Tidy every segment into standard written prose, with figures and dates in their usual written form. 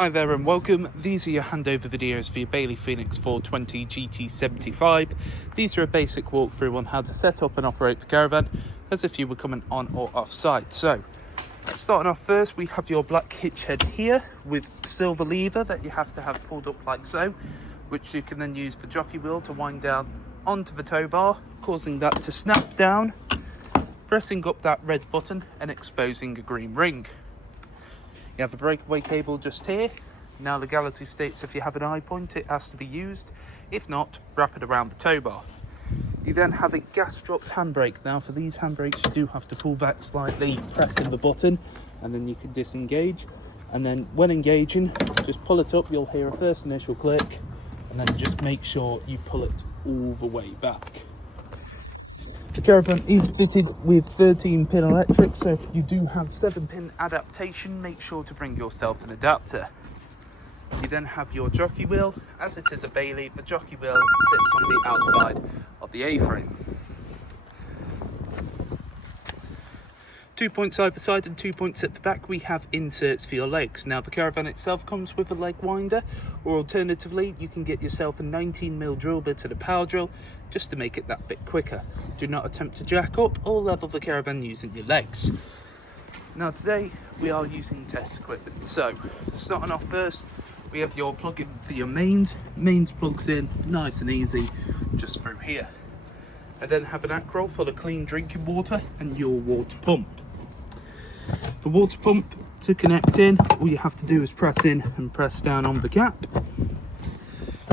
Hi there and welcome. These are your handover videos for your Bailey Phoenix 420 gt75. These are a basic walkthrough on how to set up and operate the caravan as if you were coming on or off site. So, starting off first, we have your black hitch head here with silver lever that you have to have pulled up like so, which you can then use the jockey wheel to wind down onto the tow bar, causing that to snap down, pressing up that red button and exposing a green ring. You have a breakaway cable just here. Now legality states if you have an eye point it has to be used. If not, wrap it around the tow bar. You then have a gas dropped handbrake. Now for these handbrakes you do have to pull back slightly, pressing the button, and then you can disengage. And then when engaging, just pull it up, you'll hear a first initial click, and then just make sure you pull it all the way back. The caravan is fitted with 13-pin electric, so if you do have 7-pin adaptation, make sure to bring yourself an adapter. You then have your jockey wheel. As it is a Bailey, the jockey wheel sits on the outside of the A-frame. 2 points either side and 2 points at the back, we have inserts for your legs. Now the caravan itself comes with a leg winder, or alternatively you can get yourself a 19mm drill bit and a power drill just to make it that bit quicker. Do not attempt to jack up or level the caravan using your legs. Now today we are using test equipment, so starting off first we have your plug-in for your mains. Mains plugs in nice and easy just through here. I then have an acroll full of clean drinking water and your water pump. The water pump to connect in, all you have to do is press in and press down on the cap.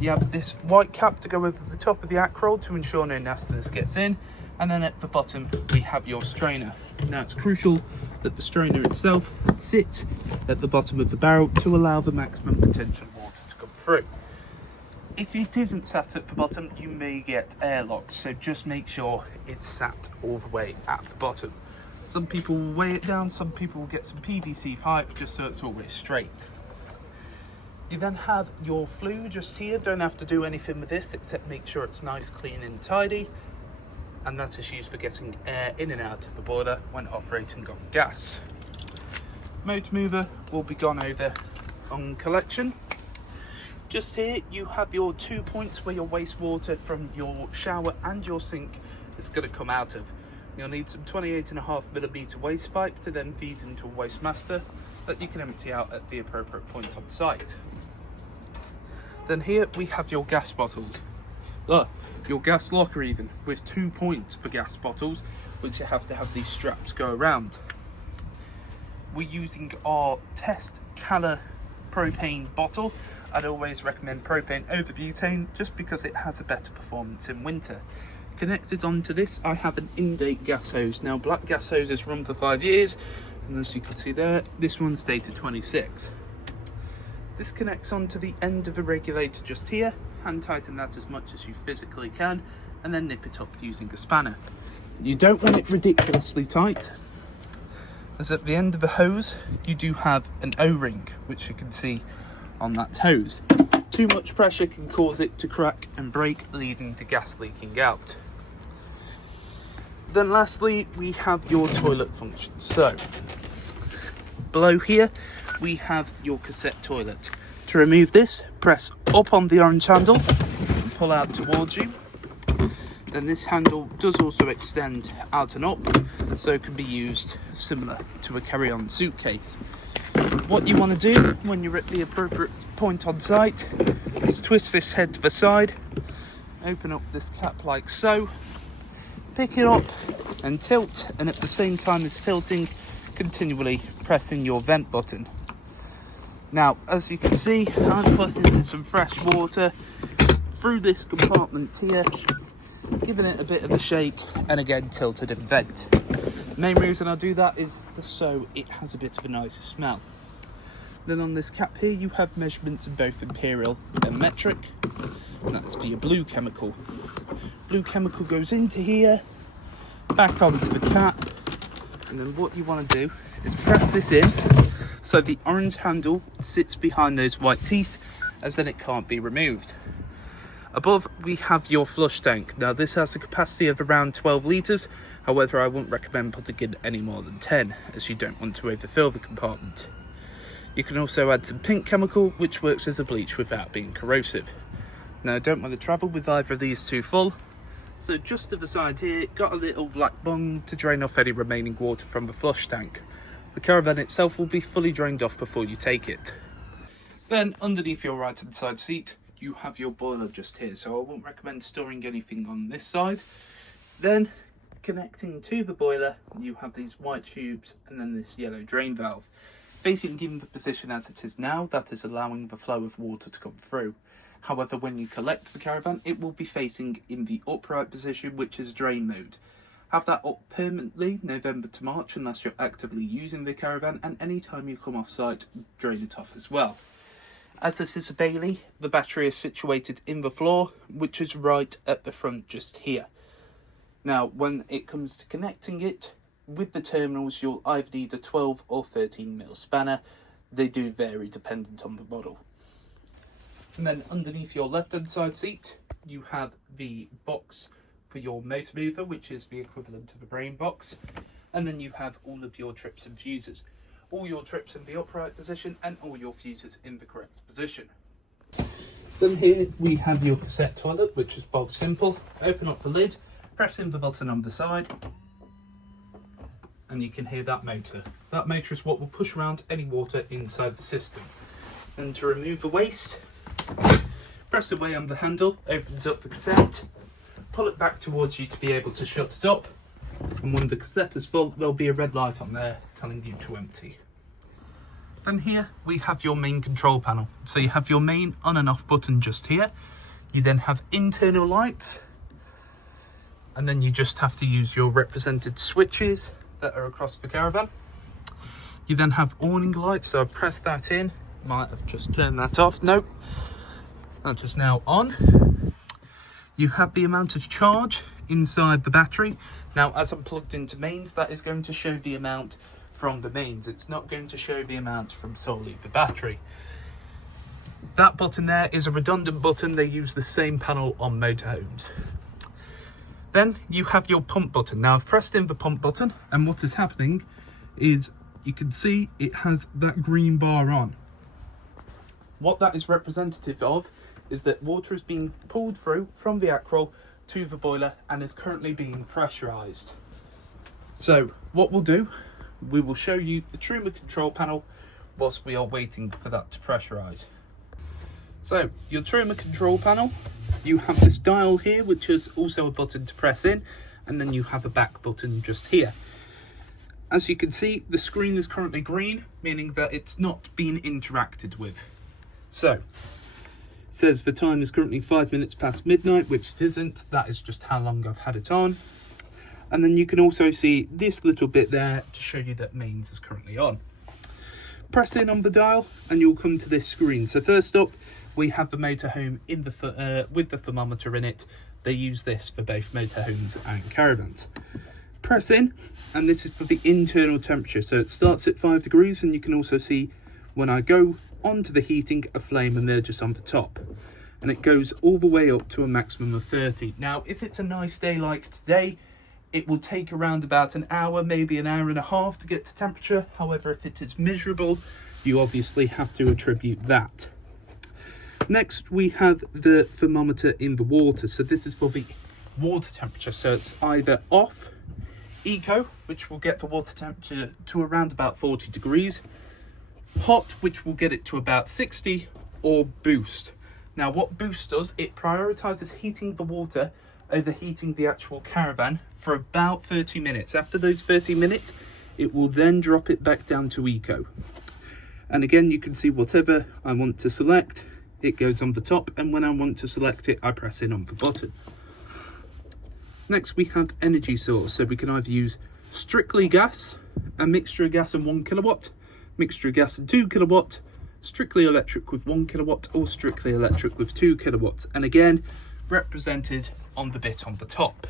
You have this white cap to go over the top of the acroll to ensure no nastiness gets in, and then at the bottom we have your strainer. Now it's crucial that the strainer itself sits at the bottom of the barrel to allow the maximum potential water to come through. If it isn't sat at the bottom, you may get airlock, so just make sure it's sat all the way at the bottom. Some people will weigh it down, some people will get some PVC pipe just so it's always straight. You then have your flue just here. Don't have to do anything with this except make sure it's nice, clean and tidy, and that is used for getting air in and out of the boiler when operating on gas. Motor mover will be gone over on collection. Just here you have your 2 points where your wastewater from your shower and your sink is going to come out of. You'll need some 28.5mm waste pipe to then feed into a waste master that you can empty out at the appropriate point on site. Then here we have your gas bottles. Your gas locker even, with 2 points for gas bottles, which you have to have these straps go around. We're using our test Cala propane bottle. I'd always recommend propane over butane just because it has a better performance in winter. Connected onto this I have an in-date gas hose. Now black gas hoses run for 5 years, and as you can see there, this one's dated 26. This connects onto the end of a regulator just here. Hand tighten that as much as you physically can and then nip it up using a spanner. You don't want it ridiculously tight, as at the end of the hose you do have an O-ring, which you can see on that hose. Too much pressure can cause it to crack and break, leading to gas leaking out. Then lastly we have your toilet function. So below here we have your cassette toilet. To remove this, press up on the orange handle and pull out towards you. Then this handle does also extend out and up, so it can be used similar to a carry-on suitcase. What you want to do when you're at the appropriate point on site is twist this head to the side, open up this cap like so, pick it up and tilt, and at the same time as tilting, continually pressing your vent button. Now, as you can see, I've put in some fresh water through this compartment here, giving it a bit of a shake, and again tilted and vent. The main reason I do that is so it has a bit of a nicer smell. Then on this cap here you have measurements in both imperial and metric, and that's for your blue chemical. Blue chemical goes into here, back onto the cap, and then what you want to do is press this in so the orange handle sits behind those white teeth, as then it can't be removed. Above we have your flush tank. Now this has a capacity of around 12 litres, however I wouldn't recommend putting in any more than 10 as you don't want to overfill the compartment. You can also add some pink chemical, which works as a bleach without being corrosive. Now I don't want to travel with either of these two full, so just to the side here, got a little black bung to drain off any remaining water from the flush tank. The caravan itself will be fully drained off before you take it. Then underneath your right hand side seat, you have your boiler just here, so I won't recommend storing anything on this side. Then connecting to the boiler, you have these white tubes and then this yellow drain valve. Facing in the position as it is now, that is allowing the flow of water to come through. However, when you collect the caravan, it will be facing in the upright position, which is drain mode. Have that up permanently November to March unless you're actively using the caravan, and any time you come off site, drain it off as well. As this is a Bailey, the battery is situated in the floor, which is right at the front just here. Now, when it comes to connecting it, with the terminals, you'll either need a 12 or 13mm spanner. They do vary dependent on the model. And then underneath your left hand side seat, you have the box for your motor mover, which is the equivalent of a brain box. And then you have all of your trips and fuses. All your trips in the upright position and all your fuses in the correct position. Then here we have your cassette toilet, which is bog simple. Open up the lid, press in the button on the side, and you can hear that motor. That motor is what will push around any water inside the system. And to remove the waste, press away on the handle, opens up the cassette, pull it back towards you to be able to shut it up, and when the cassette is full, there'll be a red light on there telling you to empty. Then here we have your main control panel. So you have your main on and off button just here. You then have internal lights, and then you just have to use your represented switches that are across the caravan. You then have awning lights, so I pressed that in, might have just turned that off. Nope, that is now on. You have the amount of charge inside the battery. Now, as I'm plugged into mains, that is going to show the amount from the mains. It's not going to show the amount from solely the battery. That button there is a redundant button. They use the same panel on motorhomes. Then you have your pump button. Now I've pressed in the pump button, and what is happening is you can see it has that green bar on. What that is representative of is that water is being pulled through from the acroll to the boiler and is currently being pressurized. So what we'll do, we will show you the Truma control panel whilst we are waiting for that to pressurize. So your Truma control panel, you have this dial here, which is also a button to press in, and then you have a back button just here. As you can see, the screen is currently green, meaning that it's not being interacted with. So it says the time is currently 5 minutes past midnight, which it isn't. That is just how long I've had it on. And then you can also see this little bit there to show you that mains is currently on. Press in on the dial and you'll come to this screen. So first up, we have the motorhome in the with the thermometer in it. They use this for both motorhomes and caravans. Press in, and this is for the internal temperature. So it starts at 5 degrees, and you can also see when I go onto the heating, a flame emerges on the top. And it goes all the way up to a maximum of 30. Now, if it's a nice day like today, it will take around about an hour, maybe an hour and a half to get to temperature. However, if it is miserable, you obviously have to attribute that. Next, we have the thermometer in the water. So this is for the water temperature. So it's either off, eco, which will get the water temperature to around about 40 degrees, hot, which will get it to about 60, or boost. Now what boost does, it prioritizes heating the water over heating the actual caravan for about 30 minutes. After those 30 minutes, it will then drop it back down to eco. And again, you can see whatever I want to select, it goes on the top, and when I want to select it, I press in on the button. Next, we have energy source. So we can either use strictly gas, a mixture of gas and 1 kilowatt, mixture of gas and 2 kilowatt, strictly electric with 1 kilowatt, or strictly electric with 2 kilowatts. And again, represented on the bit on the top.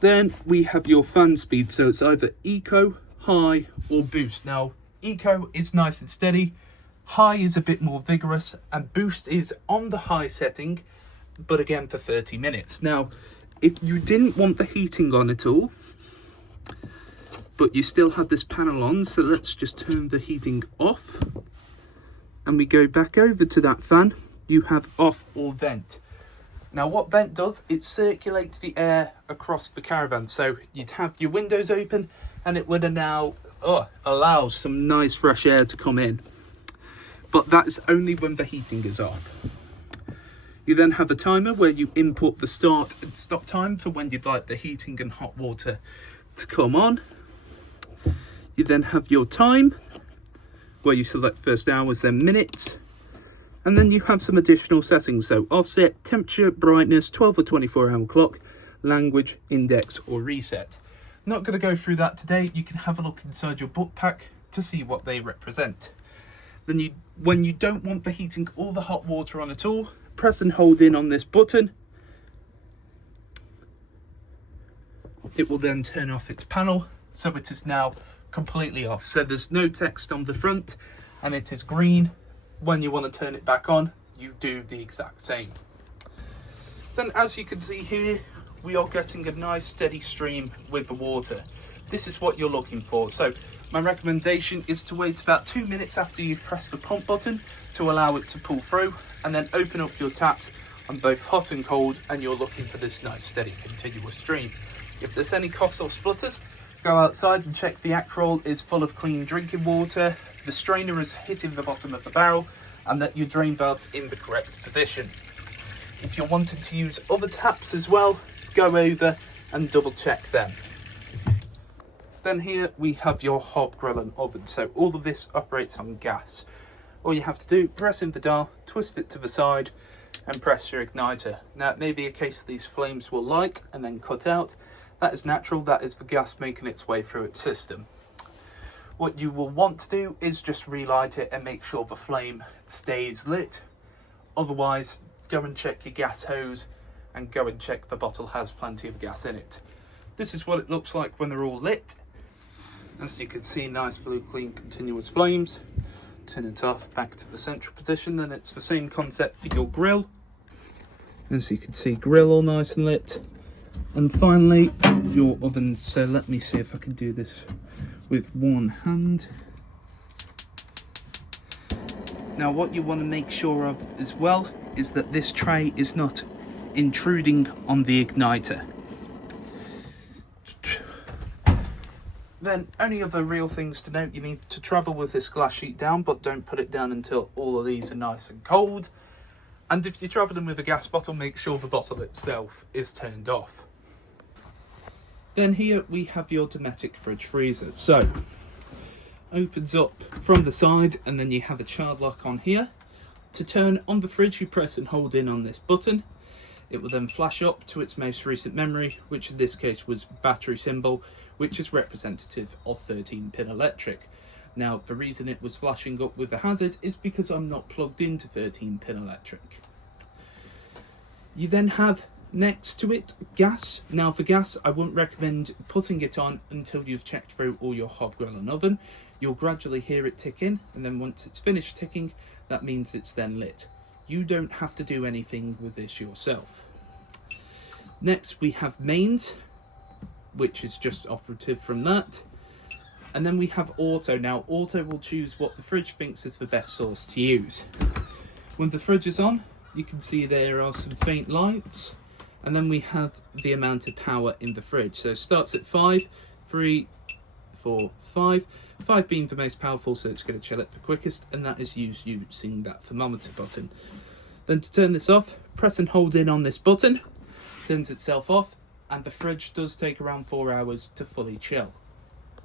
Then we have your fan speed. So it's either eco, high, or boost. Now, eco is nice and steady. High is a bit more vigorous, and boost is on the high setting, but again for 30 minutes. Now, if you didn't want the heating on at all, but you still have this panel on. So let's just turn the heating off, and we go back over to that fan. You have off or vent. Now what vent does, it circulates the air across the caravan. So you'd have your windows open, and it would now allow some nice fresh air to come in. But that's only when the heating is off. You then have a timer where you input the start and stop time for when you'd like the heating and hot water to come on. You then have your time where you select first hours, then minutes. And then you have some additional settings. So offset, temperature, brightness, 12 or 24 hour clock, language, index or reset. Not going to go through that today. You can have a look inside your book pack to see what they represent. Then when you don't want the heating or the hot water on at all, press and hold in on this button. It will then turn off its panel, so it is now completely off. So there's no text on the front, and it is green. When you want to turn it back on, you do the exact same. Then as you can see here, we are getting a nice steady stream with the water. This is what you're looking for. So my recommendation is to wait about 2 minutes after you've pressed the pump button to allow it to pull through, and then open up your taps on both hot and cold, and you're looking for this nice steady continuous stream. If there's any coughs or splutters, go outside and check the Acrol is full of clean drinking water, the strainer is hitting the bottom of the barrel, and that your drain valve's in the correct position. If you're wanting to use other taps as well, go over and double check them. Then here we have your hob grill and oven. So all of this operates on gas. All you have to do, press in the dial, twist it to the side and press your igniter. Now it may be a case that these flames will light and then cut out. That is natural, that is the gas making its way through its system. What you will want to do is just relight it and make sure the flame stays lit. Otherwise, go and check your gas hose and go and check the bottle has plenty of gas in it. This is what it looks like when they're all lit. As you can see, nice blue clean continuous flames. Turn it off back to the central position, then it's the same concept for your grill. As you can see, grill all nice and lit. And finally, your oven. So let me see if I can do this with one hand. Now what you want to make sure of as well is that this tray is not intruding on the igniter. Then only other real things to note, you need to travel with this glass sheet down, but don't put it down until all of these are nice and cold. And if you're travelling with a gas bottle, make sure the bottle itself is turned off. Then here we have your Dometic fridge freezer. So opens up from the side, and then you have a child lock on here. To turn on the fridge, you press and hold in on this button. It will then flash up to its most recent memory, which in this case was battery symbol, which is representative of 13-pin electric. Now, the reason it was flashing up with the hazard is because I'm not plugged into 13-pin electric. You then have next to it gas. Now for gas, I wouldn't recommend putting it on until you've checked through all your hob grill and oven. You'll gradually hear it tick in, and then once it's finished ticking, that means it's then lit. You don't have to do anything with this yourself. Next we have mains, which is just operative from that. And then we have auto. Now auto will choose what the fridge thinks is the best source to use. When the fridge is on, you can see there are some faint lights, and then we have the amount of power in the fridge. So it starts at 5, 3, 4, 5. 5 being the most powerful, so it's going to chill it the quickest, and that is used using that thermometer button. Then to turn this off, press and hold in on this button, turns itself off, and the fridge does take around 4 hours to fully chill.